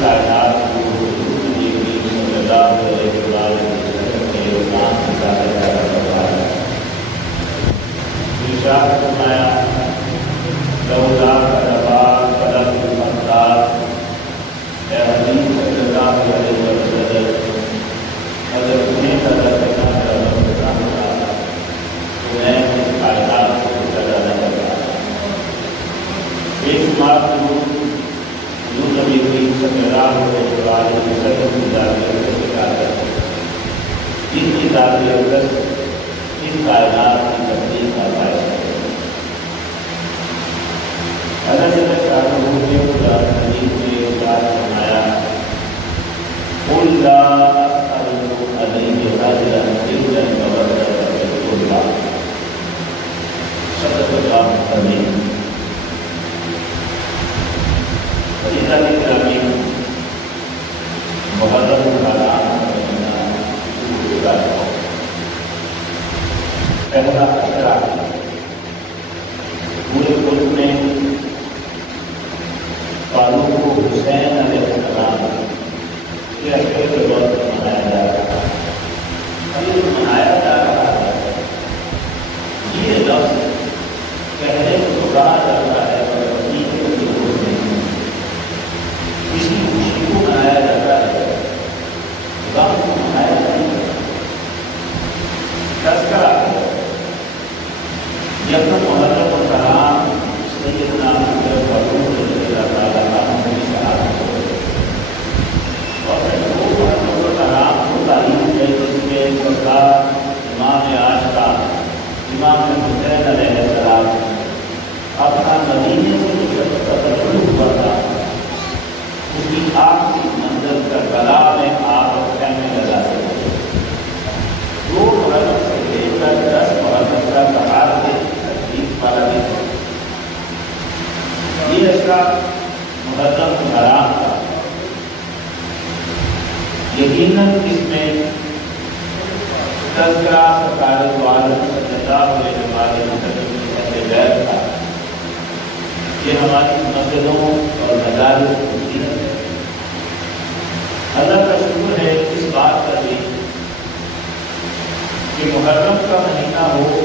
کائنات کو حضور نبی کریم صلی اللہ علیہ وسلم کے نام سے ظاہر کروایا۔ ارشاد فرمایا لولا کتبا قلم المقدار، اے حبیب صلی اللہ علیہ وسلم اگر تمہیں قدر کرنا چاہتا تو میں اس کائنات کو پیدا نہ کرتا۔ ایک بات حضور نبی کریم صلی اللہ علیہ وسلم کی ذاتی اقدس سے کہا کرتے ہیں، جن کی ذاتی اقدس اس کائنات کی تبدیل کا باعث ہے۔ اللہ جل شانہ نے قرآن حکیم میں ارشاد فرمایا قل لا اسألکم علیہ اجرا الا المودۃ فی القربی، صدق اللہ العظیم۔ فضیلت گرامی، محرم الحرام کا مہینہ شروع ہو رہا ہے۔ پہلا اشرا پورے ملک میں فاروق حسین علیہ السلام کے اشرے کے طور پر منایا جا رہا ہے۔ یہ منایا جا رہا ہے، یہ لفظ کہنے کو کہا جاتا ہے اور حقیقت میں ضرور نہیں۔ کسی خوشی کو منایا جاتا ہے، غم کو منایا نہیں جاتا۔ تذکرہ جب تک محرم الحرام سیدنا حضرت فاروق رضی اللہ تعالیٰ عنہ کی شہادت ہو گئی اور پھر وہ محرم الحرام کو تعلیم ہے جس میں سرکار امام عاشقہ امام حسین علیہ السلام اپنا مدینے سے جو شخص کا تجربہ ہوا تھا اس کی آخری منزل کربلا میں آپ خیمے لگا سکتے۔ 2 محرم سے لے کر 10 محرم کا بہار کے تکلیف والا دن ہے۔ یہ اشرا محرم الحرام کا یقیناً اس میں تذکرہ سرکار دو عالم صلی اللہ علیہ وسلم کی اہل بیت کا، یہ ہماری مسجدوں اور مدارس کی زینت ہے۔ اللہ کا شکر ہے اس بات کا بھی کہ محرم کا مہینہ ہو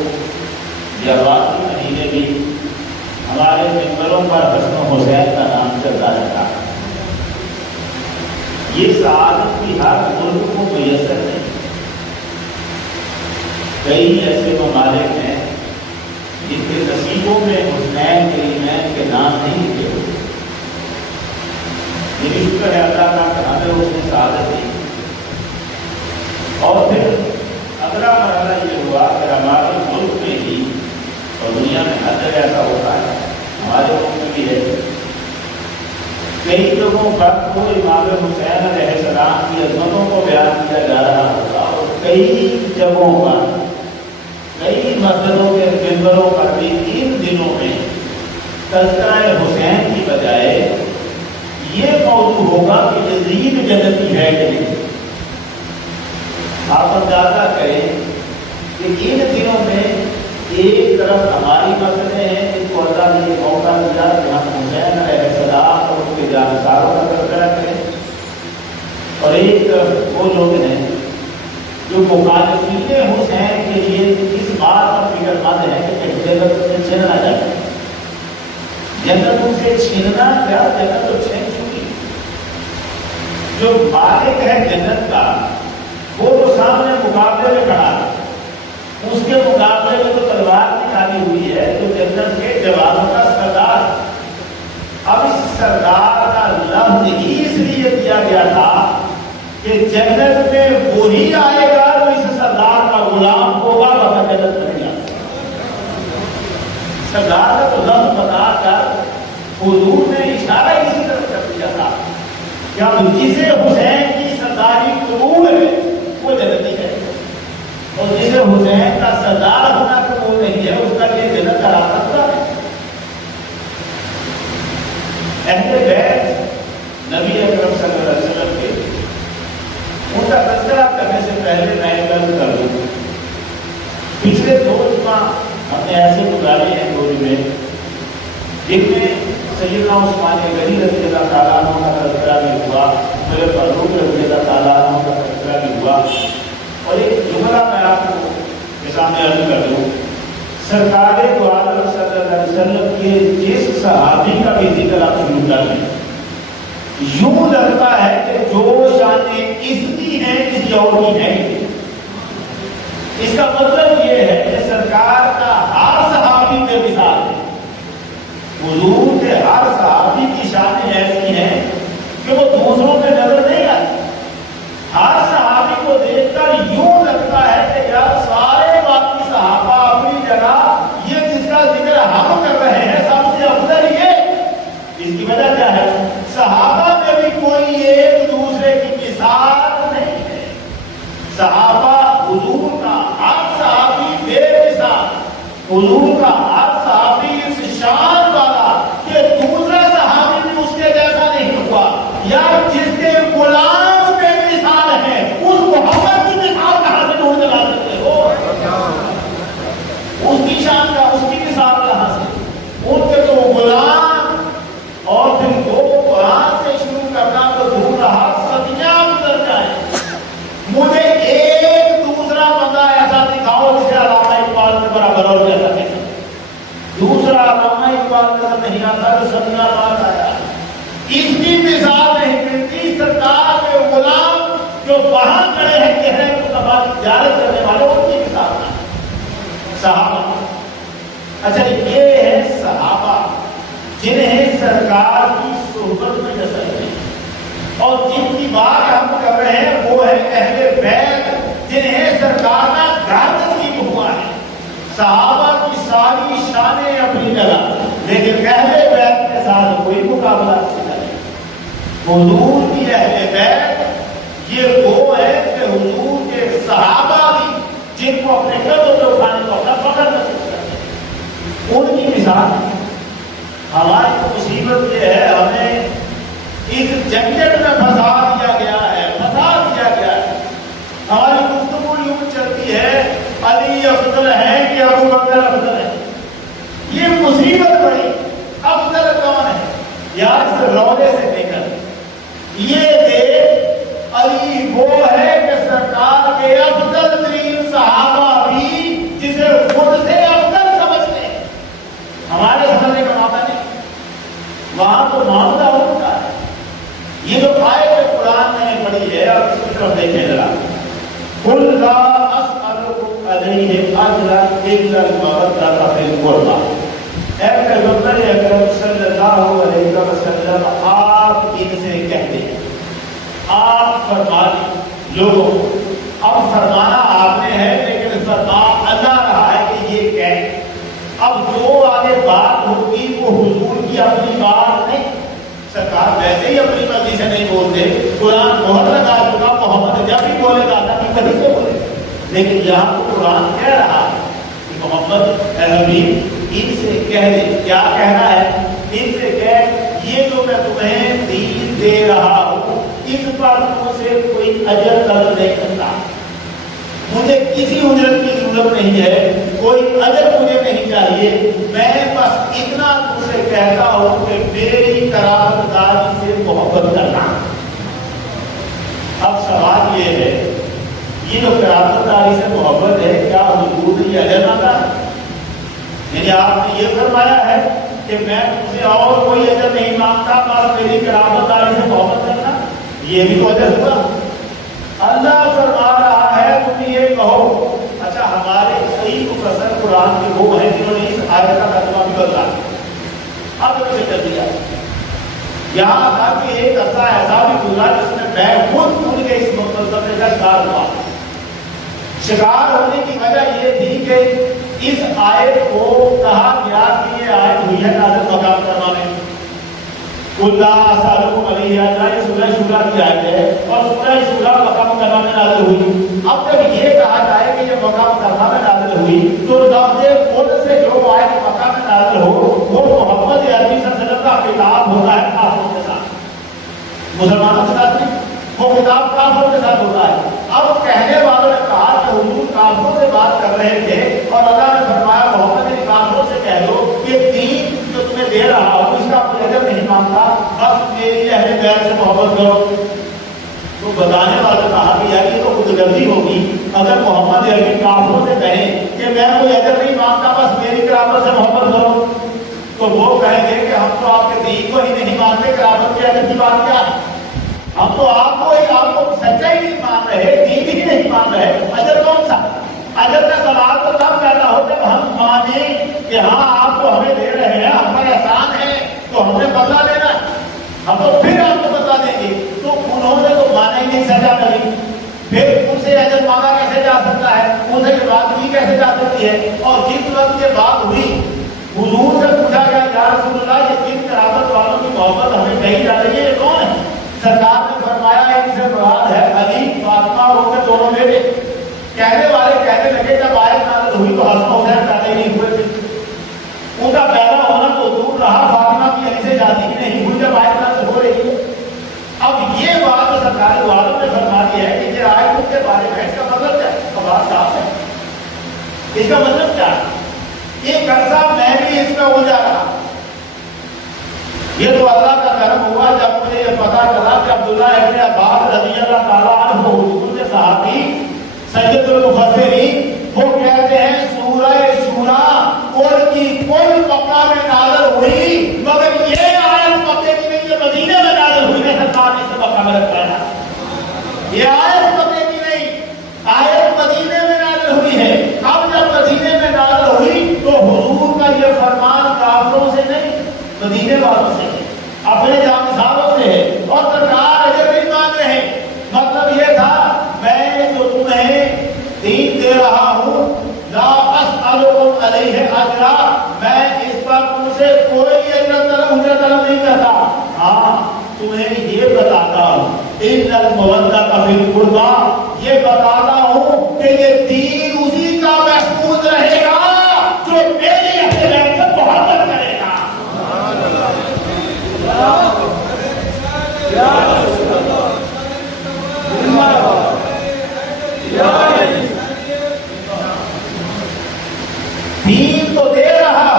یا باقی مہینے بھی ہمارے ممبروں پر حسن و حسین کا نام چلتا رہتا ہے۔ یہ سعادت بھی ہر ملک کو میسر نہیں۔ کئی ایسے ممالک ہیں جن کے نصیبوں میں حسنین کریمین کے نام نہیں لکھے ہوئے۔ میری شکر ہے اللہ کا کہ ہمیں اس نے سعادت دی۔ اور پھر اگلا مرحلہ یہ ہوا کہ ہمارے ملک میں ہی اور دنیا میں ہر جگہ ایسا ہوتا ہے، ہمارے ملک میں بھی ہے، کئی جگہوں پر تو امام حسین علیہ السلام کی عظمتوں کو بیان کیا جا رہا ہوگا اور کئی جگہوں پر کئی مسجدوں کے ممبروں پر بھی ان دنوں میں تذکرہ حسین کی بجائے یہ موضوع ہوگا کہ یزید جنتی ہے کہ نہیں۔ آپ اندازہ کریں کہ ان دنوں میں ایک طرف ہماری مسئلے ہیں جن کو اللہ نے یہ موقع دیا کہ ہم حسین علیہ السلام اور ان کے جانساروں کا تذکرہ کریں، اور ایک طرف وہ لوگ ہیں جو مخالفین حسین کے لیے اس بات پر فکر مند ہیں کہ جنت سے چھیننا چاہتے ہیں۔ جنت ان سے چھیننا کیا، جنت تو چھین چکی۔ جو مالک ہے جنت کا وہ تو سامنے مقابلے میں کھڑا ہے، اس کے مقابلے میں تو تلوار نکالی ہوئی ہے جو جنت کے جوانوں کا سردار۔ اب اس سردار کا لفظ ہی اس لیے دیا گیا تھا کہ جنت میں وہی آئے گا جو اس سردار کا غلام ہوگا، ورنہ جنت میں نہیں آئے گا۔ سردار کا تو لفظ بتا کر حضور نے اشارہ اسی طرف کر دیا تھا کہ اب جسے حسین کی سرداری قبول ہے وہ جنتی ہے، اور جسے حسین کا سردار ہونا قبول نہیں ہے اس کا یہ جنت کا راستہ پورا ہے۔ اہل بیت نبی اکرم صلی اللہ علیہ وسلم کے ان کا تذکرہ کرنے سے پہلے میں عرض کر دوں، پچھلے 2 جمعہ ہم نے ایسے گزارے ہیں 2 جمعے جن میں سیدنا عثمان غنی رضی اللہ تعالیٰ عنہ کا تذکرہ بھی ہوا، میرے فاروق رضی اللہ تعالیٰ عنہ کا تذکرہ بھی ہوا، اور ایک جملہ میں آپ کو کے سامنے عرض کر دوں، سرکار دو عالم صلی اللہ علیہ وسلم کے جس صحابی کا بھی ذکر آپ شروع کر لیں، یوں لگتا ہے کہ جو شانیں اس کی ہیں کسی اور کی ہیں۔ اس کا مطلب یہ ہے کہ سرکار کا ہر صحابی بے مثال ہے، حضور کے ہر صحابی کی شانیں ایسی ہیں کہ وہ دوسروں پہ نظر نہیں آتی۔ ہر صحابی کو دیکھ کر یوں لگتا ہے کہ یار سارے باقی صحابہ اپنی جگہ، یہ جس کا ذکر ہم کر رہے ہیں سب سے افضل یہ۔ اس کی وجہ کیا ہے؟ صحابہ میں بھی کوئی ایک دوسرے کی مثال نہیں ہے۔ صحابہ حضور کا ہر صحابی بے مثال، حضور کا ہر صحابی اس شان والا کہ دوسرا صحابی بھی اس کے جیسا نہیں ہوا، یا جس کے غلام بے مثال ہیں اس محمد کی مثال کہاں سے ڈھونڈ لا سکتے ہو؟ اس کی شان کا، اس کی مثال کہاں سے؟ ان کے تو غلام، اور پھر دو قرآن سے شروع کرنا تو دور رہا، صدیاں گزر جائیں، مجھے ایک دوسرا بندہ ایسا دکھاؤ جسے علامہ اقبال کے برابر اور جیسا نہیں۔ دوسرا علامہ اقبال کا نہیں آتا تو صدیاں بعد آیا، اس کی مثال نہیں ملتی۔ سرکار کے غلام جو وہاں کھڑے ہیں کہہ رہے ہیں مصطفیٰ کی زیارت کرنے والوں، ان کی مثال صحابہ۔ اچھا یہ ہے صحابہ جنہیں سرکار کی صحبت میں نظر نہیں، اور جن کی بات ہم کر رہے ہیں وہ ہے اہل بیت جنہیں سرکار کا گھر نصیب ہوا ہے۔ صحابہ کی ساری شانیں اپنی جگہ، لیکن اہل بیت کے ساتھ کوئی مقابلہ نہیں۔ حضور کی اہل بیت یہ وہ ہے کہ حضور کے صحابہ بھی جن کو اپنے قدموں پہ اٹھانے کو اپنا فخر نصیب کرتے ہیں، ان کی مثال۔ ہماری مصیبت یہ ہے ہمیں اس جنجٹ میں پھنسا دیا گیا ہے۔ ہماری گفتگو یوں چلتی ہے علی افضل ہے کہ ابو بکر افضل ہے۔ یہ مصیبت بڑی، افضل کون ہے یار؟ اس روزے سے نکل یہ دیکھ، علی وہ ہے کہ سرکار کے افضل ترین صحابہ بھی جسے خود سے افضل سمجھتے ہیں۔ ہمارے سمجھنے کا معاملہ نہیں، وہاں تو معاملہ ہوتا ہے۔ یہ جو آیت قرآن میں نے پڑھی ہے، آپ اس کی طرف دیکھیں ذرا، قُلْ لَا أَسْأَلُكُمْ عَلَيْهِ أَجْرًا إِلَّا الْمَوَدَّةَ فِي الْقُرْبَىٰ۔ اے پیغمبر اکرم صلی اللہ علیہ وسلم، آپ ان سے کہتے ہیں، آپ فرما لوگوں، اب فرمانا آپ نے ہے لیکن فرما اللہ رہا ہے کہ یہ کہہ۔ اب جو آگے بات ہوگی وہ حضور کی اپنی بات نہیں، سرکار ویسے ہی اپنی مرضی سے نہیں بولتے، قرآن مہر لگا چکا، محمد جب بھی بولے گا اللہ کی کبھی سے بولے، لیکن یہاں تو قرآن کہہ رہا ہے کہ محمد اے حبیب ان سے کہہ دے۔ کیا کہنا ہے؟ ان سے کہہ یہ جو میں تمہیں دین دے رہا ہوں اس پر تم سے کوئی اجر طلب نہیں کرتا، مجھے کسی اجرت کی ضرورت نہیں ہے، کوئی اجر مجھے نہیں چاہیے، میں بس اتنا تم سے کہتا ہوں کہ میری قرابت داری سے محبت کرنا۔ اب سوال یہ ہے، یہ جو قرابت داری سے محبت ہے کیا حضور نے یہ اجر مانگا؟ یعنی آپ نے یہ فرمایا ہے کہ میں تم سے اور کوئی اجر نہیں مانگتا، بس میری قرابت داری سے محبت کرنا، یہ بھی تو اجر ہوا۔ اللہ فرما رہا ہے تم یہ کہو۔ اچھا ہمارے صحیح مفسر قرآن کے وہ ہیں جنہوں نے اس آیت کا ترجمہ بھی بدلا، اب اسے کر دیا۔ یہاں تھا کہ ایک عرصہ ایسا بھی گزرا جس میں میں خود ان کے اس مفسر کا شکار ہوا۔ شکار ہونے کی وجہ یہ تھی کہ اس آیت کو کہا گیا کہ یہ آیت ہوئی ہے نازل مقام کرما میں، اللہ اسالکم علیہ اجرا، یہ سورہ شورا کی آیت ہے اور سورہ شورا مقام کرما میں نازل ہوئی۔ اب جب یہ کہا جائے کہ یہ مقام کرما میں نازل ہوئی تو لفظ خود سے جو آیت مقام میں نازل ہو وہ محمد عربی صلی اللہ علیہ وسلم کا خطاب ہوتا ہے کافروں کے ساتھ، مسلمانوں کے ساتھ نہیں، وہ خطاب کافروں کے ساتھ ہوتا ہے۔ اب کہنے والوں نے کہا کہ حضور کافروں سے بات کر رہے تھے اور اللہ نے فرمایا محمد نے کافروں سے کہہ دو کہ دین جو تمہیں دے رہا ہوں اس کا کوئی اجر نہیں مانگتا، بس میری اہل بیت سے محبت کرو۔ تو بتانے والا کہا کہ یار یہ تو خود غرضی ہوگی، اگر محمد عربی کافروں سے کہیں کہ میں کوئی اجر نہیں مانگتا، بس میری قرابت سے محبت کرو، تو وہ کہیں گے کہ ہم تو آپ کے دین کو ہی نہیں مانتے، قرابت کے اجر کی بات کیا؟ ہم تو آپ کو سچائی نہیں مان رہے، دین ہی نہیں مان رہے، اجر کون سا؟ اجر کا سوال تو تب پیدا ہو جب ہم مانیں کہ ہاں آپ تو ہمیں دے رہے ہیں، ہم پر احسان ہے تو ہم نے بدلہ لینا ہے، ہم تو پھر آپ کو بدلہ دیں گے۔ تو انہوں نے تو مانا ہی نہیں سزا کری، پھر ان سے اجر مانگا کیسے جا سکتا ہے، ان سے بات کی کیسے جا سکتی ہے؟ اور جس وقت یہ بات ہوئی حضور سے پوچھا گیا یا رسول اللہ یہ جن قرابت والوں کی محبت ہمیں کہی جا رہی ہے یہ کون ہے؟ سرکار نے فرمایا ان سے مراد ہے علی فاطمہ اور ان کے دونوں بیٹے۔ کہنے والے کہنے لگے جب آیت نازل ہوئی تو حسن حسین پیدا ہی نہیں ہوئے تھے، ان کا پیدا ہونا تو دور رہا، فاطمہ کی علی سے شادی ہی نہیں ہوئی جب آیت نازل ہو رہی ہے۔ اب یہ بات تو سرکار والوں نے فرما دی ہے کہ یہ آیت ان کے بارے میں، اس کا مطلب کیا ہے؟ بات صاف ہے، اس کا مطلب کیا ہے؟ ایک عرصہ میں بھی اس میں الجھا رہا، یہ تو اللہ کا کرم ہوا جب مجھے یہ پتا چلا کہ عبداللہ ابن عباس رضی اللہ تعالیٰ عنہ حضور کے صحابی سید المفسرین وہ کہتے ہیں سورہ شورا ان کی کوئی مکہ میں نازل ہوئی مگر یہ آیت مکے کی نہیں، یہ مدینے میں نازل ہوئی ہے، سرکار نے اسے مکہ میں رکھا ہے۔ یہ آیت مکے کی نہیں، آیت مدینے میں نازل ہوئی ہے۔ اب جب مدینے میں نازل ہوئی تو حضور کا یہ فرمان کافروں سے نہیں مدینے والوں سے ہے، اپنے جانساروں سے ہے، اور سرکار اجر نہیں مانگ رہے ہیں۔ مطلب یہ تھا میں جو تمہیں دین دے رہا ہوں لا اسألکم علیہ اجرا، میں اس پر تم سے کوئی اجرت طلب نہیں کرتا، ہاں تمہیں یہ بتاتا ہوں ان المودۃ فی القربی، یہ بتاتا ہوں کہ یہ دین اسی کا محفوظ رہے گا جو میری اہل بیت سے محبت کرے گا۔ دین تو دے رہا،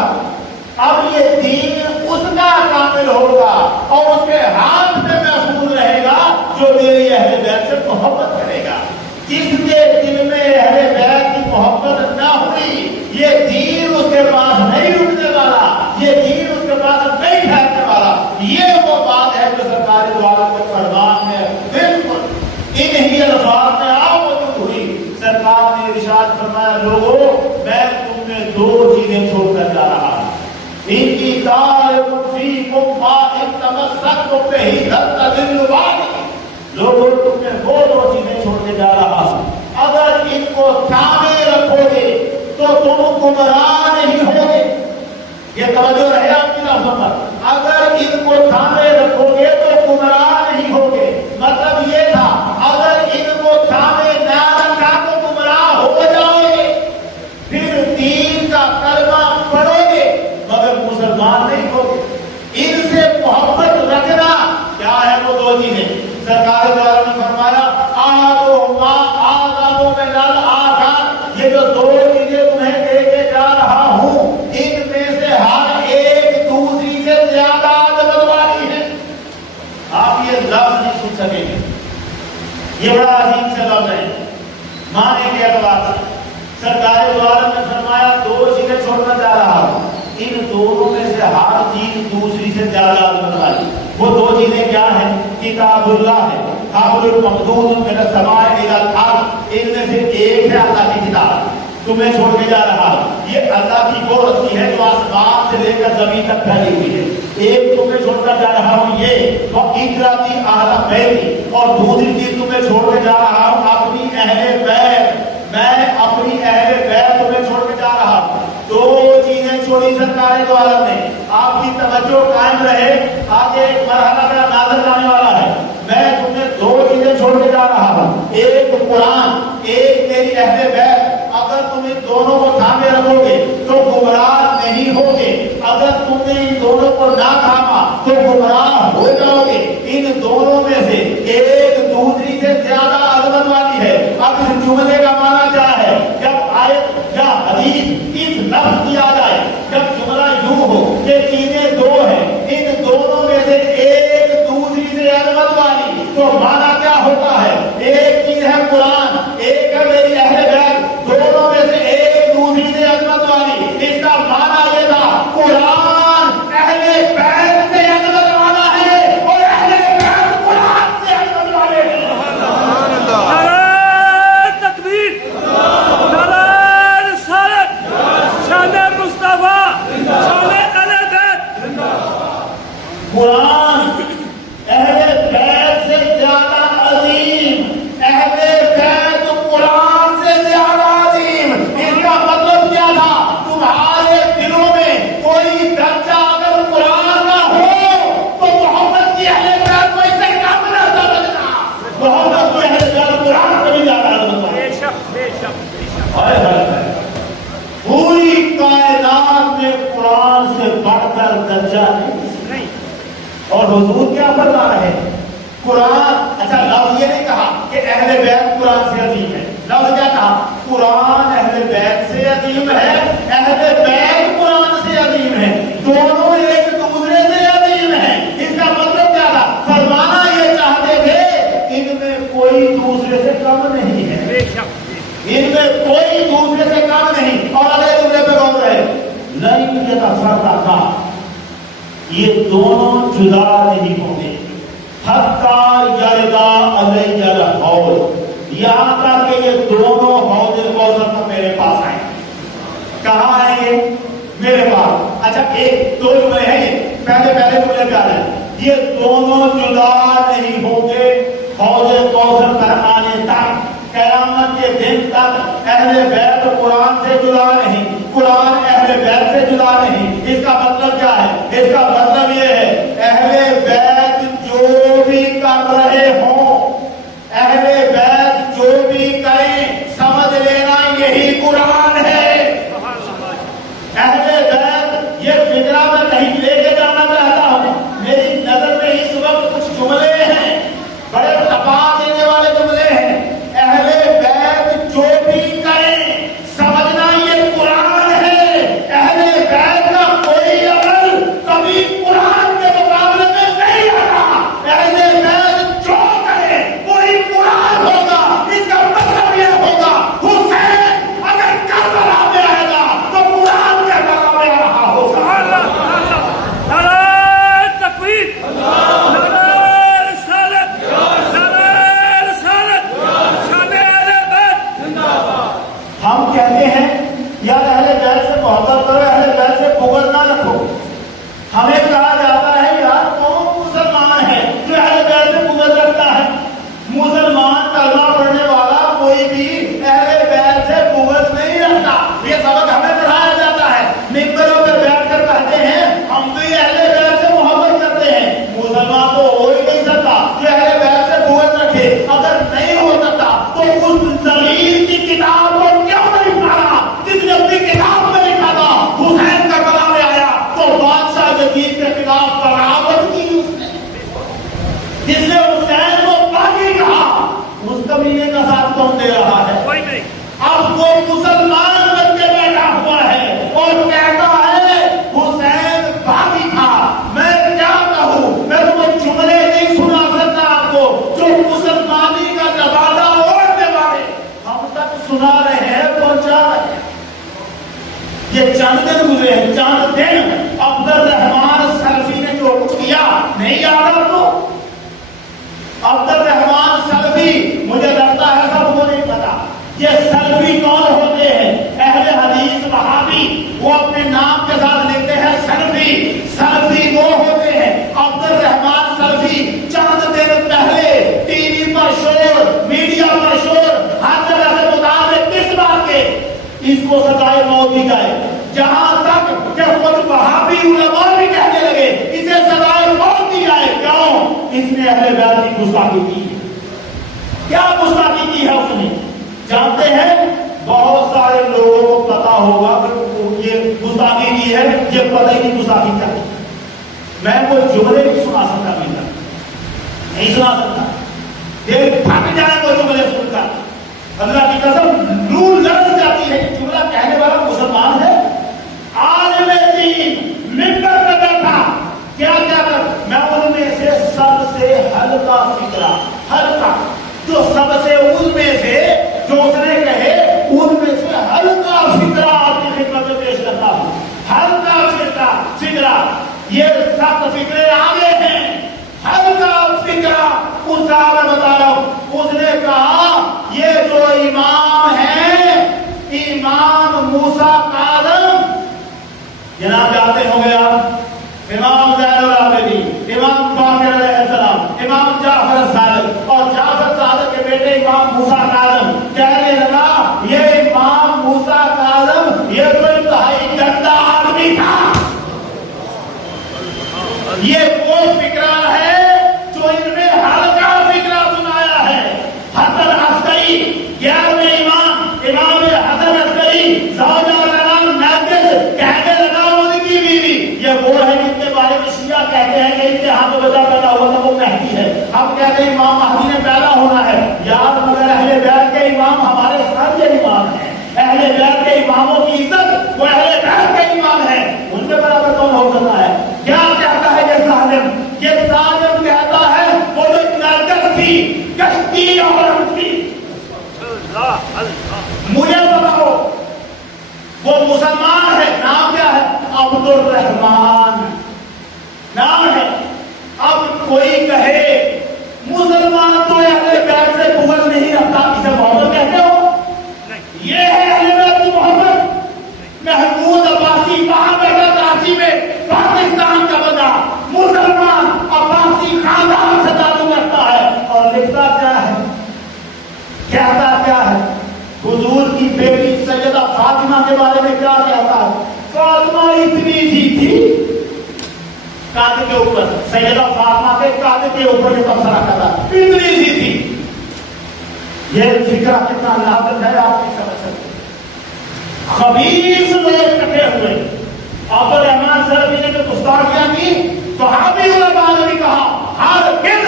اب یہ دین اس کا کامل ہوگا اور اس کے ہاتھ میں محفوظ رہے گا جو میری اہل بیت سے محبت کرے گا۔ جس کے دل میں اہل بیت کی محبت نہ ہوئی یہ دین اس کے پاس نہیں رکنے والا، یہ دین اس کے پاس نہیں پھیلنے والا۔ یہ وہ بات ہے جو سرکار دو عالم کے فرمان میں بالکل انہی الفاظ میں موجود ہوئی۔ سرکار نے ارشاد فرمایا لوگوں میں تمہیں دو چیزیں چھوڑ کر جا رہا ہوں، ان کی تارک فیکم ما ان تمسکتم بہ لن تضلوا بعدی، لوگوں تمہیں وہ دو چیزیں چھوڑ کے جا رہا ہوں، اگر ان کو تھامے رکھو گے تو تم گمراہ نہیں ہوگے۔ یہ توجہ رہے آپ کی لفظوں پر، اگر ان کو تھامے رکھو گے تو گمراہ نہیں ہوگے۔ مطلب یہ تھا اگر ان کو تھامے نہ رکھا تو گمراہ ہو جاؤ گے، پھر دین کا کلمہ پڑھو گے مگر مسلمان نہیں ہوگے۔ ان سے محبت رکھنا کیا ہے وہ دو چیزیں؟ سرکار دوارا نے فرمایا آدھوں میں لال آخر، یہ جو دو چیزیں تمہیں دے کے جا رہا ہوں ان میں سے ہر ایک دوسری سے زیادہ عظمت والی ہے۔ آپ یہ لفظ نہیں سن سکیں گے، یہ بڑا عظیم سے لفظ ہے معنی کے اعتبار سے۔ سرکار دوارا نے فرمایا دو چیزیں چھوڑنا چاہ رہا ہوں، ان دونوں میں سے ہر چیز دوسری سے زیادہ عظمت والی۔ وہ دو چیزیں کیا ہیں؟ کتاب اللہ ہے، حبل الممدود من السماء الى الارض، ان میں سے ایک ہے اللہ کی کتاب، تمہیں چھوڑ کے جا رہا ہوں، یہ اللہ کی وہ رسی ہے جو آسمان سے لے کر زمین تک پھیلی ہوئی ہے۔ ایک تمہیں چھوڑ کر جا رہا ہوں یہ وَإِكْرَمِ أَهْلَ بَيْتِي، اور دوسری چیز تمہیں چھوڑ کے جا رہا ہوں اپنی اہل بیت، میں اپنی اہل بیت تمہیں چھوڑ کے جا رہا ہوں۔ دو چیزیں چھوڑی سرکار دو عالم نے، آپ کی توجہ قائم رہے، آگے ایک مرحلہ کا نازل آنے والا ہے۔ میں تمہیں دو چیزیں چھوڑ کے جا رہا ہوں، ایک قرآن، ایک میری اہل بیت۔ اگر تم ان دونوں کو تھامے رکھو گے تو گمراہ نہیں ہوگے، اگر تم نے ان دونوں کو نہ تھاما تو گمراہ ہو جاؤ گے۔ ان دونوں میں سے ایک دوسری سے زیادہ عظمت والی ہے۔ اب اس جملے کا معنی کیا ہے؟ جب آیت یا حدیث اس لفظ کی آ جائے، جب جملہ یوں ہو کہ چیزیں دو ہیں، ان دونوں میں سے ایک دوسری سے عظمت والی، تو معنی کیا ہوتا ہے؟ ایک چیز ہے قرآن، ایک ہے میری اہل بیت، دونوں میں سے ایک دوسری سے عظمت والی۔ اس کا معنی یہ تھا قرآن اہل بیت سے عظمت والا ہے اور اہل بیت قرآن سے عظمت والے ہیں۔ نعرہ تکبیر، نعرہ رسالت، شان مصطفیٰ، شان اہل بیت۔ قرآن اہل بیت سے زیادہ عظیم، اہل بیت قرآن سے زیادہ عظیم۔ اس کا مطلب کیا تھا؟ تمہارے دلوں میں کوئی درجہ اگر قرآن کا ہو تو محمد کی اہل بیت کو اس سے کم نہ سمجھنا۔ محمد کی اہل بیت قرآن سے بھی زیادہ عظمت ہے۔ بے شک، بے شک، بے شک۔ پوری کائنات میں قرآن سے بڑھ کر درجہ نہیں۔ اور حضور کیا فرما رہے ہیں؟ قرآن، اچھا لفظ یہ نہیں کہا کہ اہل بیت قرآن سے عظیم ہے، لفظ کیا کہا؟ قرآن اہل بیت سے عظیم ہے، اہل بیت قرآن سے عظیم ہے، دونوں ایک دوسرے سے عظیم ہیں۔ اس کا مطلب کیا تھا؟ فرمانا یہ چاہتے تھے ان میں کوئی دوسرے سے کم نہیں ہے، بے شک، ان میں کوئی دوسرے سے کم نہیں۔ اور اگلے جملے پہ غور ہے، لن یتفرقا، یہ دونوں جدا نہیں ہوں گے، حتی یردا علی الحوض، یہاں تک کہ یہ دونوں حوض کوثر پر میرے پاس آئیں۔ کہاں آئیں گے؟ میرے پاس۔ اچھا ایک دو جملے ہیں، یہ پہلے جملے پہ آ رہے ہیں، یہ دونوں جدا نہیں ہوں گے حوض کوثر پر آنے تک، قیامت کے دن تک اہل بیت قرآن سے جدا نہیں، قرآن اہل بیت سے جدا نہیں۔ اس کا مطلب کیا ہے؟ اس کا مطلب یہ ہے اہل بیت جو بھی کر رہے ہوں، اہل بیت جو بھی کریں، سمجھ لینا یہی قرآن ہے۔ اہل بیت یہ فکرہ میں کہیں لے کے جانا چاہتا ہوں، میری نظر میں اس وقت کچھ جملے ہیں بڑے تپا دینے والے جملے ہیں۔ اہل بیت جو بھی کریں، سمجھنا یہ قرآن ہے۔ اہل بیت کا کوئی عمل کبھی قرآن کے مقابلے میں نہیں آتا۔ اہل بیت جو کرے وہی قرآن ہوگا۔ اس کا مطلب یہ ہوگا حسین اگر کربلا میں آئے گا تو قرآن کربلا میں آ رہا ہوگا۔ نعرہ تکبیر، نعرہ رسالت، نعرہ رسالت، شان اہل بیت۔ ہم کہتے ہیں یار اہل بیت سے محبت کرو، اہل بیت سے بغض نہ رکھو۔ ہمیں کہا جاتا ہے یار کون مسلمان ہے جو اہل بیت سے بغض رکھتا ہے؟ مسلمان کلمہ پڑھنے والا کوئی بھی اہل بیت سے بغض نہیں رکھتا۔ یہ سبق ہمیں پڑھایا جاتا ہے، ممبروں پہ بیٹھ کر کہتے ہیں ہم بھی اہل بیت سے محبت کرتے ہیں۔ مسلمان تو ہو ہی نہیں سکتا جو اہل بیت سے بغض رکھے۔ اگر نہیں ہو سکتا تو اس زمین کی کتاب کو کیوں نہیں پڑھا جس نے اپنی کتاب میں لکھا تھا حسین کربلا میں آیا تو بادشاہ یزید کے خلاف بغاوت کی اس نے، جس نے حسین کو باغی کہا، اس کمینے کا ساتھ کون دے رہا ہے؟ کوئی نہیں۔ اب وہ مسلمان بن کے بیٹھا ہوا ہے اور کہتا ہے حسین باغی تھا۔ میں کیا کہوں؟ میں تمہیں جملے نہیں سنا سکتا آپ کو جو مسلمانی کا نوازا اوڑھنے والے ہم تک سنا رہے ہیں، پہنچا رہے ہیں۔ یہ چند دن گزرے ہیں، چند دن عبد الرحمان سلفی نے جو کچھ کیا نہیں یاد آپ کو؟ عبد الرحمان سلفی، مجھے لگتا ہے سب کو نہیں پتا یہ سلفی کون ہوتے ہیں۔ اہل حدیث وہابی وہ اپنے نام کے ساتھ لکھتے ہیں سلفی۔ سلفی وہ ہوتے ہیں عبد الرحمان سلفی۔ چند دن پہلے ٹی وی پر شور، میڈیا پر شور، ہر جگہ سے مطابق کس بات کے؟ اس کو سزائے موت دی جائے، جہاں تک کہ خود وہابی علماء بھی کہنے لگے اسے سزائے موت دی جائے۔ کیوں؟ اس نے اہل بیت کی گستاخی کی۔ کیا گستاخی کی ہے اس نے؟ جانتے ہیں بہت سارے لوگوں کو پتا ہوگا کہ یہ گستاخی کی ہے، یہ پتہ ہی نہیں گستاخی کیا ہے۔ میں کوئی جملے نہیں سنا سکتا، نہیں سنا سکتا، دل پھٹ جائے وہ جملے سن کر، اللہ کی قسم روح لرز جاتی ہے۔ جملہ کہنے والا مسلمان ہے، عالم دین، منبر پہ بیٹھا، کیا کر میں ان میں سے سب سے ہلکا فکرہ، ہلکا جو سب سے ان میں سے جو اس نے کہے ان میں سے ہلکا فکرہ آپ کی خدمت میں پیش کرتا ہوں. ہلکا فکرہ یہ سخت فکرے آگے ہیں. ہلکا فکرہ اس کا میں بتا رہا ہوں. اس نے کہا یہ جو امام ہے امام موسیٰ کاظم جناب جانتے ہوں گے آپ امام زین العابدین امام باقر علیہ السلام امام جعفر صادق اور جعفر صادق کے بیٹے امام موسیٰ کاظم کہنے لگا یہ امام موسیٰ کاظم یہ تو انتہائی گندا آدمی تھا. یہ وہ فکرہ ہے جو ان میں ہلکا فکرہ سنایا ہے. حسن عسکری 11ویں امام حسن عسکری زوجہ نام نرگس کہنے لگا ان کی بیوی یہ وہ ہے جن کے بارے میں شیعہ کہتے ہیں کہ ان کے ہاتھوں بچہ پیدا ہوا تھا وہ مہدی ہے. ہم کہتے ہیں امام مہدی نے پیدا ہونا ہے. یاد مگر اہل بیت کے امام ہمارے ساتھ یہ امام ہیں. اہل بیت کے اماموں کی عزت وہ اہل بیت کے امام ہیں. ان کے برابر کون ہو سکتا ہے؟ کیا کہتا ہے یہ ظالم کہتا ہے وہ جو نرگس تھی کشتی اور مجھے بتاؤ وہ مسلمان ہے. نام کیا ہے؟ عبد الرحمان نام ہے. اب کوئی کہے مسلمان تو اہل بیت سے بغض نہیں رکھتا اسے محبت کہتے ہو؟ یہ ہے اہل بیت کی محبت. محمود عباسی وہاں بیٹھا کراچی میں پاکستان کا بندہ مسلمان عباسی خاندان سے تعلق رکھتا ہے اور لکھتا کیا ہے کہتا کیا ہے حضور کی بیٹی سیدہ فاطمہ کے بارے میں کیا کہتا ہے؟ فاطمہ اتنی سی تھی قد کے اوپر سیدہ فاطمہ کے قد کے اوپر جو تبصرہ کرتا اتنی سی تھی. یہ فکرہ کتنا لازم ہے آپ کی سمجھ سکتے. خبیث لوگ اکٹھے ہوئے. عبد الرحمان سرفی نے جو گستاخیاں کی صحابی علماء نے بھی کہا ہرگز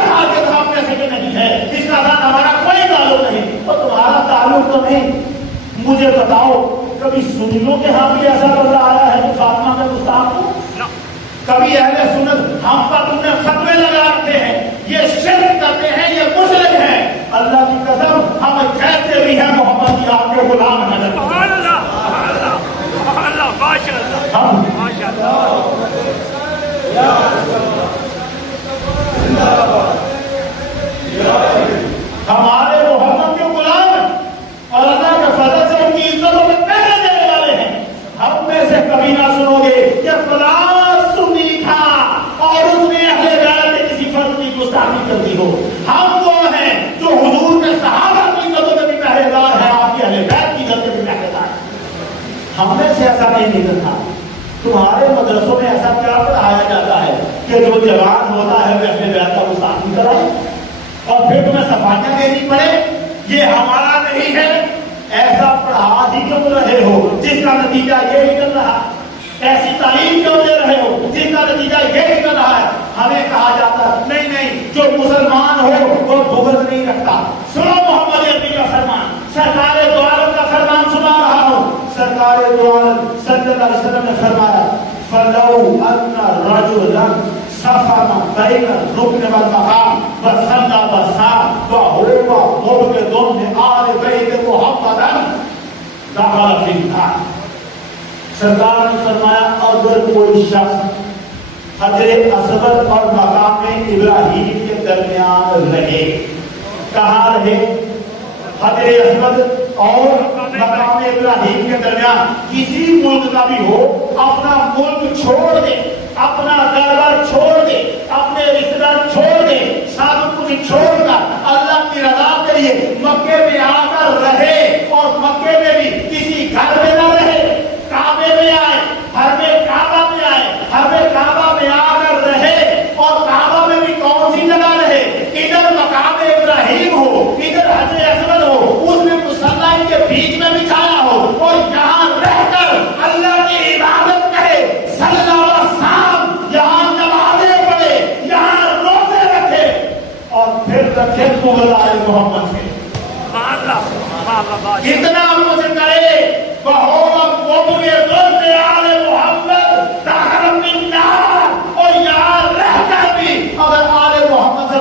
ہم میں سے نہیں ہے اس کا ساتھ ہمارا کوئی تعلق نہیں. اور تمہارا تعلق تو نہیں. مجھے بتاؤ کبھی سنیوں کے ہاں بھی ایسا بندہ آیا ہے کہ فاطمہ میں گستاخ ہو؟ کبھی اہل سنت ہم پر تم نے فتوے لگا رکھے ہیں یہ شرک کرتے ہیں یہ مشرک ہیں. اللہ کی قسم ہم کہتے بھی ہیں محمد کی آپ کے غلام ہیں. ہمارے محمد کے غلام اور اللہ کے فضل سے ان کی عزتوں میں پہلے دینے والے ہیں. ہم میں سے کبھی نہ سنو گے کہ فلاں سنی تھا اور اس نے اہل بیت میں کسی فرد کی گستاخی کر دی ہو. ہم وہ ہیں جو حضور کے صحابہ کی عزتوں میں بھی پہرے دار ہیں آپ کی اہل بیت کی عزت میں بھی پہرے دار ہیں. ہم میں سے ایسا نہیں نکلتا. تمہارے مدرسوں میں ایسا کیا پڑھایا جاتا ہے کہ جو جوان ہوتا ہے وہ اہل بیت کا گستاخی کرائے اور پھر تمہیں صفائیاں دینی پڑے؟ یہ ہمارا نہیں ہے. ایسا پڑھا ہی کیوں رہے ہو جس کا نتیجہ یہ نکل رہا؟ ایسی تعلیم کیوں دے رہے ہو جس کا نتیجہ یہ نکل رہا ہے؟ ہمیں کہا جاتا نہیں جو مسلمان ہو وہ بغض نہیں رکھتا. سنو محمد عربی کا فرمان, سرکار دو عالم کا فرمان سنا رہا ہوں. سرکار دو عالم صلی اللہ علیہ وسلم نے فرمایا فَلَوْ أَنَّ رَجُلًا سَفَرَ بَيْنَ الرُّكْنِ وَالْمَقَامِ وَصَلَّى وَصَامَ وَهُوَ مُبْغِضٌ لِآلِ بَيْتِ مُحَمَّدٍ دَخَلَ فِي النَّارِ. سرکار نے فرمایا اگر کوئی شخص حجر اسود اور مقام ابراہیم کے درمیان رہے, کہاں رہے؟ حجر اسود اور مقام ابراہیم کے درمیان. کسی ملک کا بھی ہو اپنا ملک چھوڑ دے, اپنا گھر بار چھوڑ دے, اپنے رشتے دار چھوڑ دے, سب کچھ چھوڑ کر اللہ کی رضا کے لیے مکے میں آ کر رہے اور مکے میں بھی کسی گھر میں نہ رہے, کعبے میں آئے, ہر میں کعبہ میں آئے, ہر میں کعبہ میں آ کر رہے اور کعبہ میں بھی کون سی جگہ رہے؟ ادھر مقام ابراہیم ہو, ادھر حجر اسود ہو, اس میں مصلی کے بیچ میں بچھایا ہو اور یہاں رہ کر اللہ کی عبادت کرے, صلی اللہ علیہ وسلم یہاں نمازیں پڑھے, یہاں روزے رکھے اور پھر رکھے بغض آل محمد سے. اتنا کچھ کرے اور یہاں رہ کر بھی اگر آل محمد سے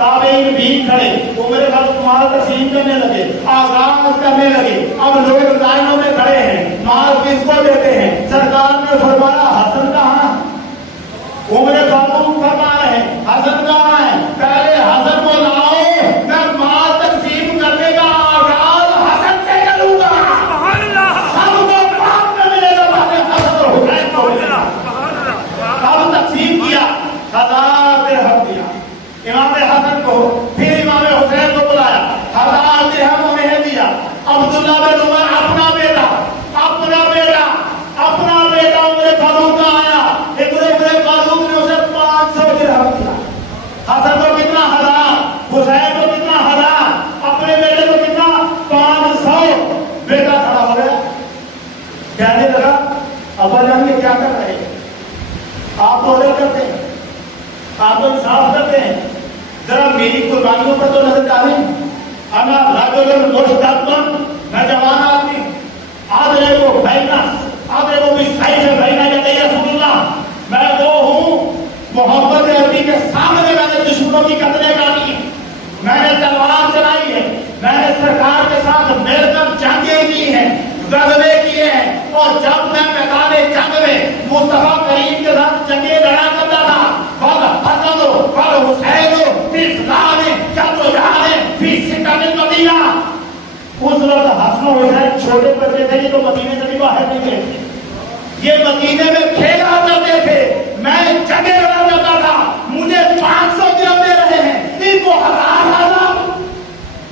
تابعین بھی کھڑے، عمر فاروق مال تقسیم کرنے لگے، آغاز کرنے لگے، اب لوگ لائنوں میں کھڑے ہیں، مال کس کو دیتے ہیں؟ سرکار نے فرمایا حسن کہاں؟ عمر فاروق فرما رہے ہیں حسن کہاں ہے؟ پہلے حسن کو لاؤ، میں مال تقسیم کرنے کا آغاز حسن سے کروں گا۔ سبحان اللہ، سب کو باپ میں ملے گا، پہلے حسن اور حسین کو ملے گا۔ سبحان اللہ، اب تقسیم کیا، 1000 درہم دیا امام حسن کو، پھر امام حسین کو بلایا، 1000 درہم انہیں دیا۔ عبداللہ بن عمر اپنا بیٹا عمر فاروق کا آیا، عمر فاروق نے اسے 500 درہم دیا۔ حسن کو کتنا؟ 1000، حسین کو کتنا؟ 1000، اپنے بیٹے کو کتنا؟ 500۔ بیٹا کھڑا ہو گیا، کہنے لگا ابا جان یہ کیا کر رہے ہیں؟ آپ تو عدل کرتے ہیں، آپ تو انصاف کرتے ہیں، ذرا میری قربانیوں پر تو نظر ڈالیں۔ انا رجل مستقبل، میں جوان آدمی، آدھے کو بھائینا، آدھے کو بھی صحیح سے بھائینا جاتے ہیں رسول اللہ، میں وہ ہوں محمد عربی کے سامنے میں نے دشمنوں کی قتلیں کاری ہیں، میں نے تلوار چلائی ہے، میں نے سرکار کے ساتھ مل کر جنگیں کی ہیں، غزوے کیے ہیں، اور جب میں میدان جنگ میں مصطفیٰ کریم کے ساتھ جنگیں لڑا کرتا تھا، بل حسن بل حسین فی اسلام جدوجہد فی سکن المدینہ، اس وقت حسن و حسین چھوٹے بچے تھے، یہ تو مدینے سے بھی باہر نہیں گئے تھے، یہ مدینے میں کھیلا کرتے تھے، میں جنگیں لڑا کرتا تھا، مجھے 500 درہم دے رہے ہیں، ان کو 1000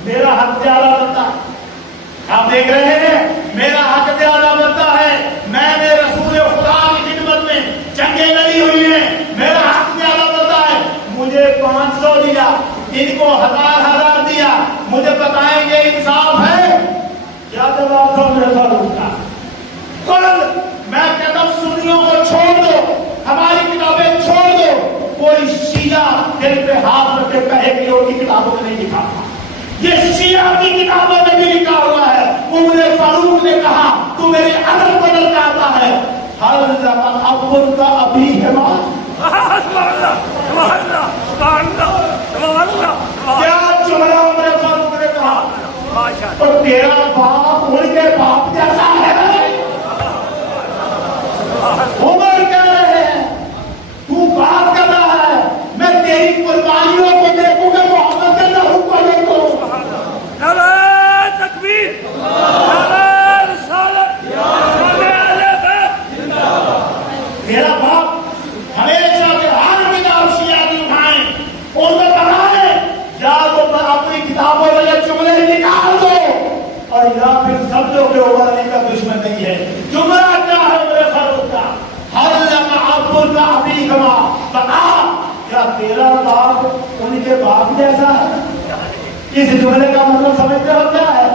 میرا حق زیادہ بنتا ہے۔ آپ دیکھ رہے ہیں میرا حق زیادہ بنتا ہے، میں نے رسول خدا کی خدمت میں جنگیں لڑی ہوئی ہیں، میرا حق زیادہ بنتا ہے، مجھے 500 دیا، ان کو 1000 دیا، مجھے بتائیں گے انصاف ہے؟ کیا جواب تھا میرے فاروق کا؟ کل میں کہتا ہوں سنیوں کو چھوڑ دو، ہماری کتابیں چھوڑ دو، کوئی شیعہ دل پہ ہاتھ رکھ کے کہے کہ ان کی کتابوں میں نہیں لکھا، یہ شیعہ کی کتابوں میں بھی لکھا ہوا ہے۔ عمر فاروق نے کہا تو میرے عدل بدل جاتا ہے، ہر زمان ابن کا ابھی ہے ماں، سبحان اللہ، سبحان اللہ، سبحان اللہ، سبحان اللہ، کیا جملہ عمر فاروق نے کہا، ماشاء اللہ، اور تیرا باپ ان کے باپ جیسا ہے۔ عمر کہہ رہے ہیں تو بات کر رہا ہے، میں تیری قربانیوں کو دیکھوں گا، محمد کے لہو کو دیکھوں۔ نعرہ تکبیر، نعرہ رسالت، نعرہ اہل بیت، میرا باپ ہمیشہ کے ہر کتاب شیعہ کی اٹھائیں، ان کو بتائیں یا تو اپنی کتابوں سے یہ جملے نکال دو، اور یا پھر سمجھو کہ عمر علی کا دشمن نہیں ہے۔ جملہ کیا ہے عمر فاروق کا؟ ہر جگہ عبد کا ابھی کما، بتا کیا تیرا باپ ان کے باپ جیسا ہے؟ اس جملے کا مطلب سمجھتے ہو کیا ہے؟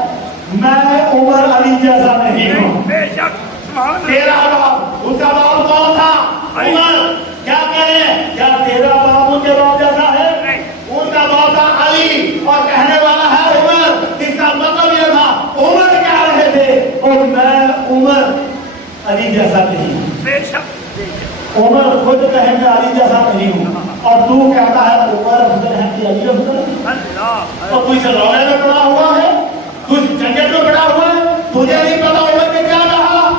میں عمر علی جیسا نہیں ہوں، بے شک، سبحان اللہ، تیرا باپ، اس کا باپ کون تھا؟ عمر۔ کیا کریں؟ کیا تیرا باپ ان کے باپ جیسا ہے؟ ان کا باپ تھا علی، اور کہنے والا ہے عمر، اس کا مطلب یہ تھا عمر کہہ رہے تھے اور میں عمر علی جیسا نہیں ہوں۔ بے شک، بے شک، عمر خود کہے میں علی جیسا نہیں ہوں، اور تو کہتا ہے عمر افضل ہے کہ علی افضل ہے؟ اللہ، اور تو اسے رونے میں پڑا ہوا ہے، تو اس جنگت میں پڑا ہوا ہے، تجھے نہیں پتا عمر نے کیا کہا؟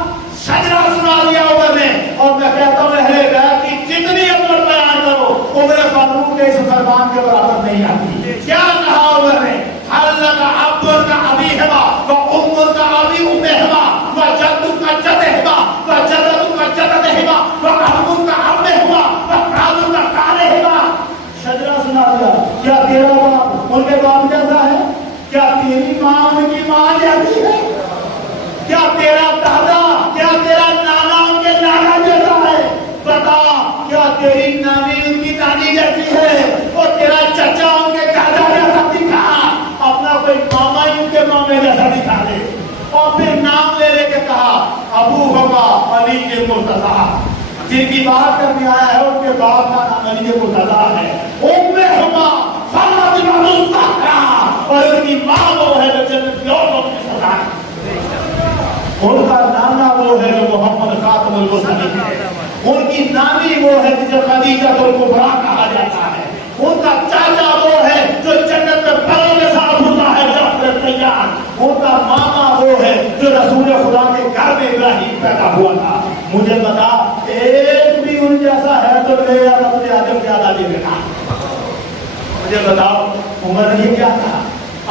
شجرہ سنا دیا عمر نے، اور میں کہتا ہوں اہل بیت کی جتنی عمر بیان کرو عمر فاروق کے اس فرمان کے برابر نہیں آتی۔ کیا کہا عمر نے؟ حلق عبد کا ابی ہما و عمر کا ابی ام ہما و جد کا جد ہما و جدد کا جدد ہما و عبد کا اب ہما و قاد کا قال ہما۔ شجرہ سنا دیا، کیا تیرا باپ ان کے باپ جیسا ہے؟ کیا تیری ماں ان کی ماں جیسی ہے؟ کیا تیرا دادا، کیا تیرا نانا ان کے نانا جیسا ہے؟ بتا کیا تیری نانی ان کی نانی جیسی ہے؟ اور تیرا چچا ان کے چاچا جیسا دکھا، اپنا کوئی ماما ان کے مامے جیسا دکھا دے، اور پھر نام لے لے کے کہا ابو بکا علی کے مرتضی، جن کی بات کرنے آیا ہے ان کے باپ کا نام علی کے مرتضی ہے، ام ہما فاطمہ الزہرا، اور ان کی ماں وہ ہے جو جنت یوسف کی سزا ہے، ان کا نانا وہ ہے جو محمد خاتم المرسلین ہے، ان کی نانی وہ ہے جسے خدیجہ الکبریٰ کہا جاتا ہے، ان کا چاچا وہ ہے خدا کے گھر میں ابراہیم پیدا ہوا تھا. مجھے بتا ایک بھی ان جیسا ہے تو لے یا اپنے آدم کے آدھا دے دینا. مجھے بتاؤ عمر نے یہ کیا کہا؟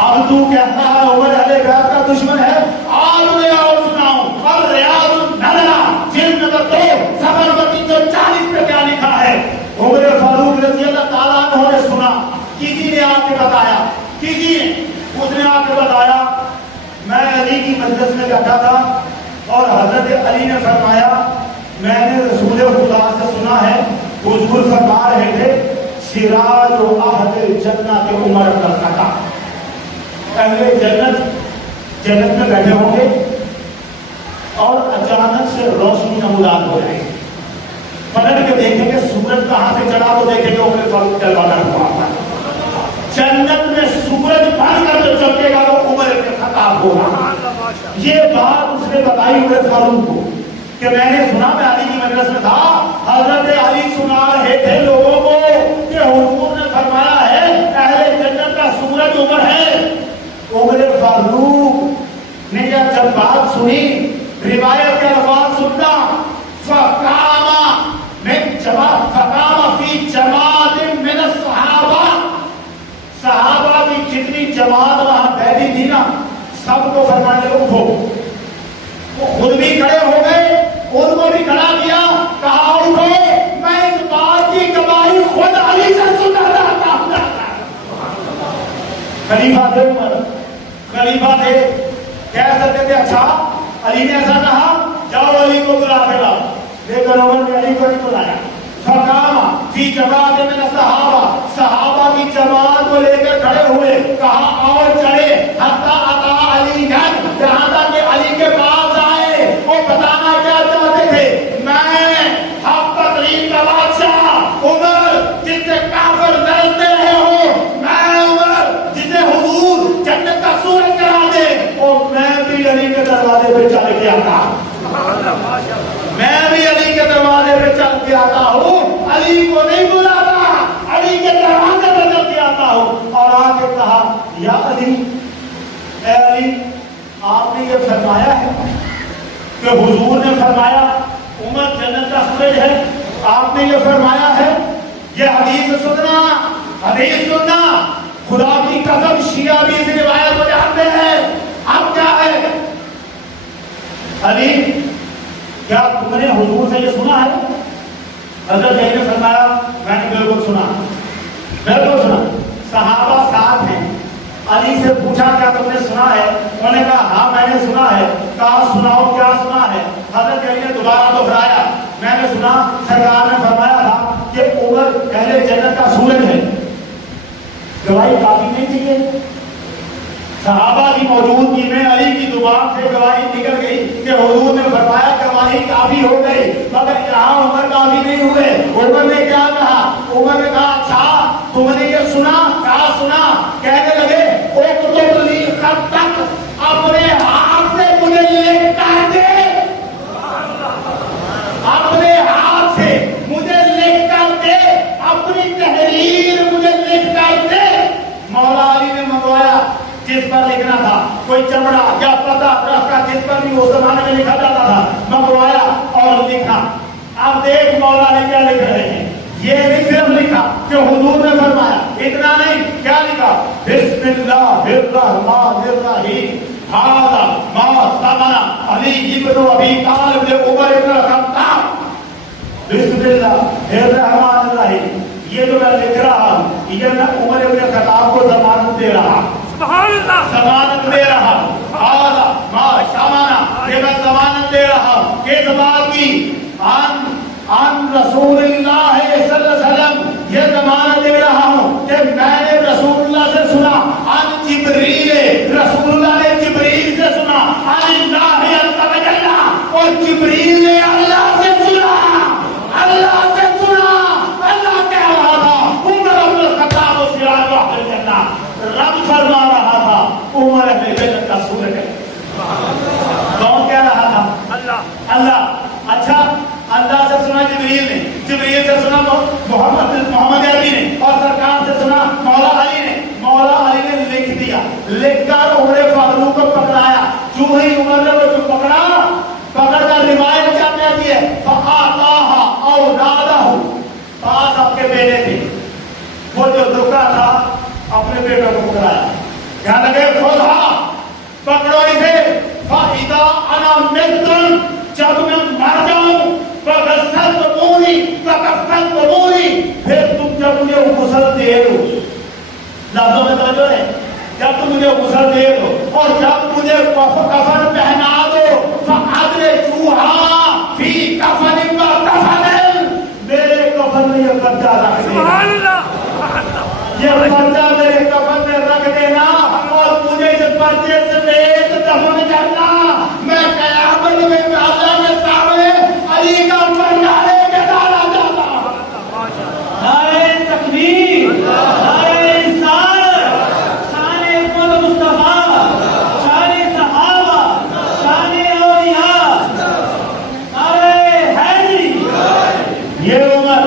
اب تو کہتا ہے عمر اہل بیت کا دشمن ہے. آج میں اور سناؤں اور ریاض النظرہ جلد نمبر 2 صفحہ نمبر 340 پہ کیا لکھا ہے. عمر فاروق رضی اللہ تعالیٰ عنہ نے سنا, کسی نے آ کے بتایا, کسی نے اس نے آ کے بتایا, میں علی کی مجلس میں بیٹھا تھا اور حضرت علی نے فرمایا میں نے رسول خدا سے سنا ہے, حضور فرما رہے تھے سراج و اہل جنت عمر بن الخطاب. اہل جنت میں بیٹھے ہوں گے اور اچانک سے روشنی نمودار ہو جائے گی. پلٹ کے دیکھیں گے سورج کہاں سے چڑھا تو دیکھیں گے عمر فاروق چلوانا ہوا. جنت میں سورج بن کر جو چمکے گا وہ عمر بن الخطاب ہوگا. یہ بات اس نے بتائی عمر فاروق کو کہ میں نے سنا, میں علی کی مجلس میں تھا, حضرت علی سنا رہے تھے لوگوں کو کہ حضور نے فرمایا ہے اہل جنت کا سورج عمر ہے. عمر فاروق نے جب بات سنی, روایت کے الفاظ سننا, فقام فی جماعت من الصحابہ, صحابہ کی جتنی جماعت وہاں بیٹھی تھی نا سب کو فرمانے لگے اٹھو. خود بھی کھڑے ہو گئے, ان کو بھی کھڑا کیا, کہا اٹھو, میں اس بات کی گواہی خود علی سے سننا چاہتا ہوں. خلیفہ تھے عمر, خلیفہ تھے, کہہ سکتے تھے اچھا علی نے ایسا کہا جاؤ علی کو بلا کے لاؤ, لیکن عمر نے علی کو نہیں بلایا. فقام فی جماعت من الصحابہ, صحابہ کی جماعت کو لے کر کھڑے ہوئے, کہا اور چڑھے, حتی اتا علی, جہاں تک کہ علی کے پاس آئے. وہ بتانا کیا چاہتے تھے, میں حق تقریر کا بادشاہ عمر جس سے کافر ڈرتے رہے ہو, میں عمر جسے حضور جنت کا سورج کرا دے, اور میں بھی علی کے دروازے پہ چل کے آتا ہوں. میں بھی علی کے دروازے پہ چل کے آتا ہوں, علی کو نہیں بلاتا, علی کے دروازے پہ چل کے آتا ہوں. اور آ کے کہا یا علی, اے علی آپ نے یہ فرمایا ہے کہ حضور نے فرمایا عمر جنت کا سورج ہے, آپ نے یہ فرمایا ہے, یہ حدیث سننا, حدیث سننا, خدا کی قسم شیعہ بھی اس روایت کو جانتے ہیں. اب کیا ہے علی, کیا تم نے حضور سے یہ سنا ہے؟ حضرت علی نے فرمایا میں نے بالکل سنا, بالکل سنا. صحابہ ساتھ ہیں, علی سے پوچھا کیا تم نے سنا ہے؟ انہوں نے کہا ہاں میں نے سنا ہے. کہا سناؤ کیا سنا ہے؟ حضرت علی نے دوبارہ دہرایا میں نے سنا سرکار نے فرمایا تھا کہ عمر اہل جنت کا سورج ہے. گواہی کافی نہیں چاہیے؟ صحابہ کی موجودگی میں علی کی زبان سے گواہی نکل گئی کہ حضور نے فرمایا گواہی کافی ہو گئی, مگر یہاں عمر کافی نہیں ہوئے. عمر نے کیا کہا؟ عمر نے کہا اچھا تم نے یہ سنا؟ کہا سنا. کہنے لگے اکتب لی خطک, اپنے ہاتھ سے مجھے لکھ کر دے, اپنے ہاتھ سے مجھے لکھ کر دے, اپنی تحریر مجھے لکھ کر دے. مولا علی نے منگوایا جس پر لکھنا تھا, کوئی چمڑا یا پتا رکھا جس پر بھی اس زمانے میں لکھا جاتا تھا, منگوایا اور لکھا. اب دیکھ مولا نے کیا لکھ رہے ہیں, یہ نہیں صرف لکھا کہ حضور نے فرمایا, اتنا نہیں, کیا لکھا؟ بسم اللہ الرحمن الرحیم, ھذا ما ثمن علی ابن ابی طالب عمر ابن الخطاب. بسم اللہ الرحمن الرحیم, یہ جو میں لکھ رہا ہوں یہ میں عمر ابن الخطاب کو ضمانت دے رہا ہوں, ضمانت دے رہا ہوں. ھذا ما ثمن, یہ میں ضمانت دے رہا ہوں کس بات کی؟ عن رسول اللہ صلی اللہ علیہ وسلم, یہ ضمانت دے رہا ہوں کہ میں نے رسول اللہ سے سنا. عن جبریل, رسول اللہ نے جبریل سے سنا. عن اللہ عز و جل, اور جبریل نے اللہ سے سنا, اللہ سے سنا. اللہ کہہ رہا تھا عمر بن الخطاب سراج اہل جنت, رب فرما رہا تھا عمر اہل جنت کا سورج ہے. کون کہہ رہا تھا؟ اللہ. اللہ. اچھا اللہ سے سنا جبریل نے, جبریل سے سنا محمد عربی نے, اور سرکار سے سنا مولا علی نے. مولا علی نے لکھ دیا, لکھ کر عمر فاروق کو پکڑایا. جو ہی عمر نے وہ پکڑا غسل دے دو، لفظوں میں توجہ ہے، جب تم مجھے غسل دے دو اور جب مجھے کفن پہنا دو، فَأَدْرِجُوهَا فِي كَفَنٍ وَكَفَنٍ، میرے کفن میں یہ پرچہ رکھ دینا، یہ پرچہ میرے کفن میں رکھ دینا اور مجھے اس پرچے سمیت دفن کرنا، میں قیامت میں اللہ کے سامنے علی کا پرچہ لے کے ڈالا جاتا۔ نعرہ تکبیر، نعرہ رسالت، شان عصمت مصطفیٰ، شان صحابہ، شان اولیاء، نعرہ حیدری۔ یہ عمر،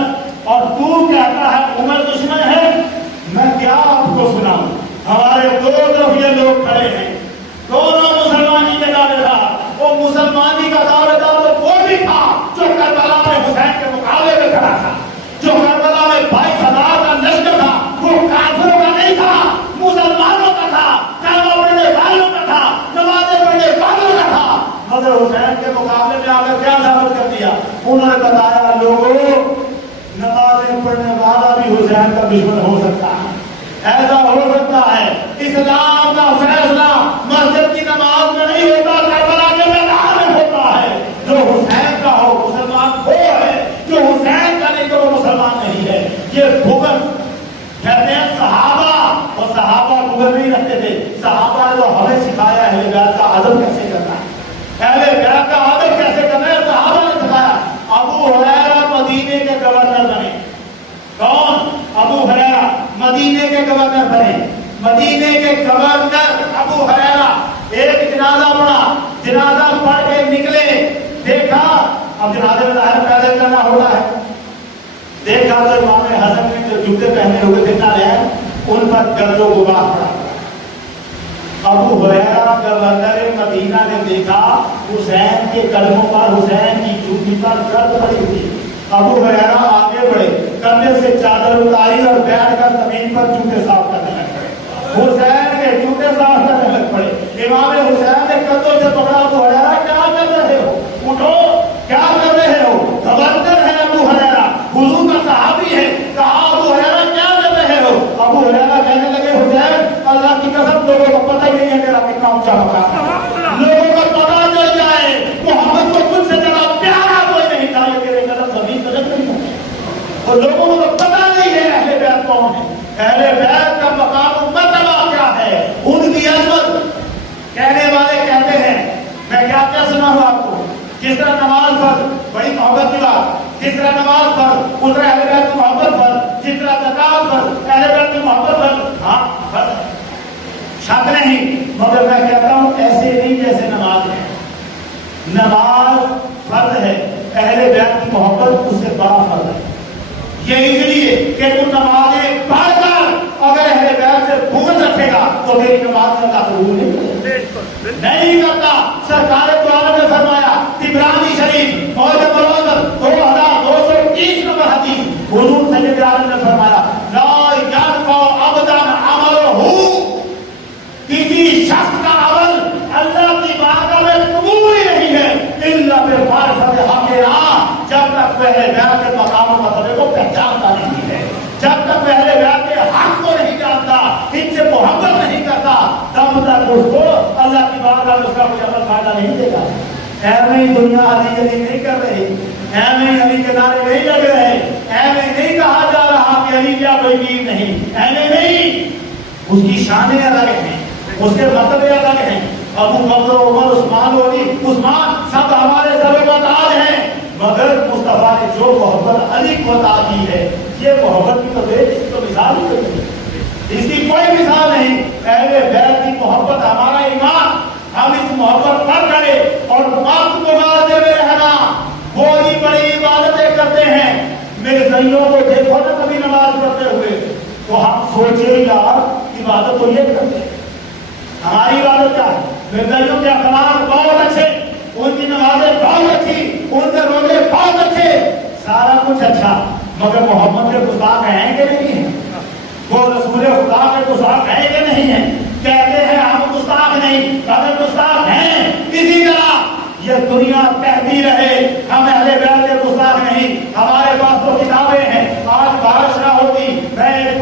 اور تو کہتا ہے عمر دشمن ہے، میں کیا آپ کو سناؤں؟ ہمارے دو طرف یہ لوگ کھڑے ہیں، دونوں مسلمانی کے دعوے دار۔ وہ مسلمانی کا دعوے دار وہ بھی تھا جو کربلا میں حسین کے مقابلے میں کھڑا تھا، جو کربلا میں 22,000 کا لشکر تھا، وہ کافروں کا نہیں تھا، مسلمانوں کا تھا، کلمہ پڑھنے والوں کا تھا، نمازیں پڑھنے والوں کا تھا۔ مگر حسین کے مقابلے میں آ کر کیا ثابت کر دیا؟ انہوں نے بتایا لوگوں نمازیں پڑھنے والا بھی حسین کا دشمن ہو سکتا ہے، ایسا ہو سکتا ہے۔ اسلام کا فیصلہ مسجد کی نماز میں نہیں ہوتا، کربلا کے میدان میں ہوتا ہے۔ جو حسین کا ہو مسلمان وہ ہے، جو حسین کا نہیں تو وہ مسلمان نہیں ہے۔ یہ بغض کہتے ہیں صحابہ، اور صحابہ بغض نہیں رکھتے تھے، صحابہ نے تو ہمیں سکھایا اہل بیت کا ادب کیسے کرنا ہے، اہل بیت کا ادب کیسے کرنا ہے، صحابہ نے سکھایا۔ ابو ہریرہ مدینے کے گورنر بنے، کون؟ ابو ہریرہ مدینے کے گورنر بنے، مدینے کے گورنر ابو ہریرہ۔ ایک جنازہ پڑھا، جنازہ پڑھ کے نکلے، دیکھا اب جنازے میں ظاہر پیدل کرنا ہو رہا ہے، دیکھا تو امام حسن نے جو جوتے پہنے ہوئے تھے کالے ہیں ان پر گرد و غبار پڑا۔ ابو ہریرہ گورنر مدینہ نے دیکھا حسین کے قدموں پر، حسین کی جوتی پر گرد پڑی ہوئی۔ ابو ہریرہ آگے بڑھے، کندھے سے چادر اتاری اور بیٹھ کر زمین پر جوتے صاف کرنے لگ پڑے، حسین کے جوتے صاف کرنے لگ پڑے۔ امام حسین نے کندھوں سے پکڑا، ابو ہریرہ کیا کر رہے ہو، اٹھو، کیا کر رہے ہو؟ گورنر ہے ابو ہریرہ، حضور کا صحابی ہے، کہا ابو ہریرہ کیا کر رہے ہو؟ ابو ہریرہ کہنے لگے حسین اللہ کی قسم لوگوں کو پتہ ہی نہیں ہے میرا کتنا اونچا مقام ہے، لوگوں کو پتہ چل جائے محمد کو تجھ سے زیادہ پیارا کوئی نہیں تھا، یہ تیرے قدم زمین پر رکھ نہیں ہے، اور لوگوں کو پتہ نہیں ہے اہل بیت کون ہے، اہل بیت کا مقام و مرتبہ کیا ہے، ان کی عظمت۔ کہنے والے کہتے ہیں، میں کیا کیا سناؤں آپ کو، جس طرح نماز فرض، بڑی محبت کی بات، جس طرح نماز فرض اس طرح اہل بیت کی محبت فرض، جس طرح زکات فرض اہل بیت کی محبت فرض، ہاں فرض، شک نہیں، مگر میں کہتا ہوں ایسے نہیں جیسے نماز ہے، نماز فرض ہے، اہل بیت کی محبت اس سے بڑا فرض ہے۔ یہ اس لیے کہ تم نمازیں پڑھ کر اگر اہل بیت سے بغض رکھے گا تو میری نماز میں اللہ قبول نہیں کرتا۔ سرکار دو عالم نے فرمایا، طبرانی شریف موجب الوزن 2230 نمبر حدیث، حضور سید عالم نے فرمایا لا ينفع عبدا عملہ، کسی شخص کا عمل اللہ کی بارگاہ میں قبول ہی نہیں ہے الا بمعرفت حقہ، جب تک پہلے بیت کے مقام و مرتبے کو پہچانتا نہیں ہے، جب تک پہلے بیت کے حق کو نہیں جانتا، ان سے محبت نہیں کرتا، تب تک اس کو اللہ کی بارگاہ میں اس کا کوئی عمل فائدہ نہیں دے گا۔ اے میں دنیا علی علی نہیں کر رہی، اے میں علی کے نعرے نہیں لگ رہے، اے میں نہیں کہا جا رہا کہ علی کیا کوئی ویر نہیں، اے میں نہیں، اس کی شانیں الگ ہیں، اس کے مرتبے الگ ہیں۔ ابو بکر، عمر، عثمان، علی، عثمان سب ہمارے سر کا تاج ہیں، مگر مصطفیٰ نے جو محبت علی کو عطا کی ہے، یہ محبت کی تو دیکھ، اس کی تو مثال ہی نہیں ہے، اس کی کوئی مثال نہیں۔ اہل بیت کی محبت ہمارا ایمان، ہم اس محبت پر کریں اور وقت گزارتے ہوئے رہنا۔ بڑی بڑی عبادتیں کرتے ہیں، میرے زنیوں کو دیکھو نا کبھی نماز پڑھتے ہوئے تو ہم سوچے یار عبادت تو یہ کرتے ہیں، ہماری عبادت کیا ہے؟ میرے زنیوں کے اخلاق بہت اچھے، ان کی نمازیں بہت اچھی، ان کے روزے بہت اچھے، سارا کچھ اچھا، مگر محمد کے گستاخ ہیں کہ نہیں ہیں؟ وہ رسول خدا کے گستاخ ہیں کہ نہیں ہیں؟ کہتے ہیں ہم گستاخ نہیں، مگر گستاخ ہیں۔ اسی طرح یہ دنیا کہتی رہے ہم اہل بیت کے گستاخ نہیں، ہمارے پاس تو کتابیں ہیں۔ آج بارش نہ ہوتی، میں ایک